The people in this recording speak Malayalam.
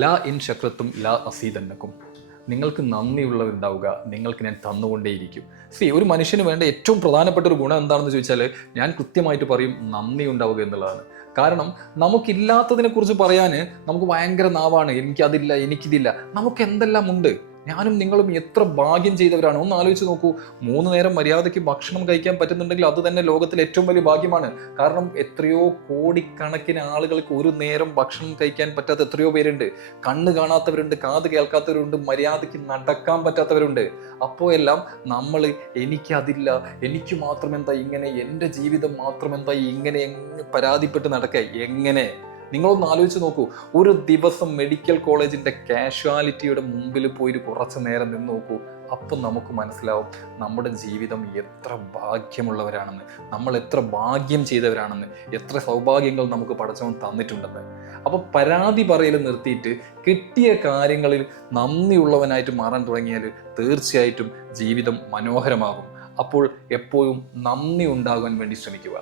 ലാ ഇൻ ശക്രത്തും ലാ അസീതന്നക്കും. നിങ്ങൾക്ക് നന്ദിയുള്ളവരുണ്ടാവുക, നിങ്ങൾക്ക് ഞാൻ തന്നുകൊണ്ടേയിരിക്കും. ഒരു മനുഷ്യന് വേണ്ട ഏറ്റവും പ്രധാനപ്പെട്ട ഒരു ഗുണം എന്താണെന്ന് ചോദിച്ചാൽ ഞാൻ കൃത്യമായിട്ട് പറയും നന്ദി ഉണ്ടാവുക എന്നുള്ളതാണ്. കാരണം നമുക്കില്ലാത്തതിനെ കുറിച്ച് പറയാൻ നമുക്ക് ഭയങ്കര നാവാണ്. എനിക്കതില്ല, എനിക്കിതില്ല. നമുക്ക് എന്തെല്ലാം ഉണ്ട്. ഞാനും നിങ്ങളും എത്ര ഭാഗ്യം ചെയ്തവരാണ്. ഒന്ന് ആലോചിച്ച് നോക്കൂ. 3 നേരം മര്യാദയ്ക്ക് ഭക്ഷണം കഴിക്കാൻ പറ്റുന്നുണ്ടെങ്കിൽ അത് തന്നെ ലോകത്തിലെ ഏറ്റവും വലിയ ഭാഗ്യമാണ്. കാരണം എത്രയോ കോടിക്കണക്കിന് ആളുകൾക്ക് ഒരു നേരം ഭക്ഷണം കഴിക്കാൻ പറ്റാത്ത എത്രയോ പേരുണ്ട്. കണ്ണ് കാണാത്തവരുണ്ട്, കാത് കേൾക്കാത്തവരുണ്ട്, മര്യാദയ്ക്ക് നടക്കാൻ പറ്റാത്തവരുണ്ട്. അപ്പോൾ എല്ലാം നമ്മൾ എനിക്കതില്ല, എനിക്ക് മാത്രം എന്താ ഇങ്ങനെ, എൻ്റെ ജീവിതം മാത്രം എന്താ ഇങ്ങനെ പരാതിപ്പെട്ട് നടക്കുക. എങ്ങനെ? നിങ്ങളൊന്ന് ആലോചിച്ച് നോക്കൂ. ഒരു ദിവസം മെഡിക്കൽ കോളേജിന്റെ കാഷ്വാലിറ്റിയുടെ മുമ്പിൽ പോയിട്ട് കുറച്ച് നേരം നിന്ന് നോക്കൂ. അപ്പം നമുക്ക് മനസ്സിലാവും നമ്മുടെ ജീവിതം എത്ര ഭാഗ്യമുള്ളവരാണെന്ന്, നമ്മൾ എത്ര ഭാഗ്യം ചെയ്തവരാണെന്ന്, എത്ര സൗഭാഗ്യങ്ങൾ നമുക്ക് പടച്ചവൻ തന്നിട്ടുണ്ടെന്ന്. അപ്പൊ പരാതി പറയൽ നിർത്തിയിട്ട് കിട്ടിയ കാര്യങ്ങളിൽ നന്ദിയുള്ളവനായിട്ട് മാറാൻ തുടങ്ങിയാൽ തീർച്ചയായിട്ടും ജീവിതം മനോഹരമാകും. അപ്പോൾ എപ്പോഴും നന്ദി ഉണ്ടാകാൻ വേണ്ടി ശ്രമിക്കുക.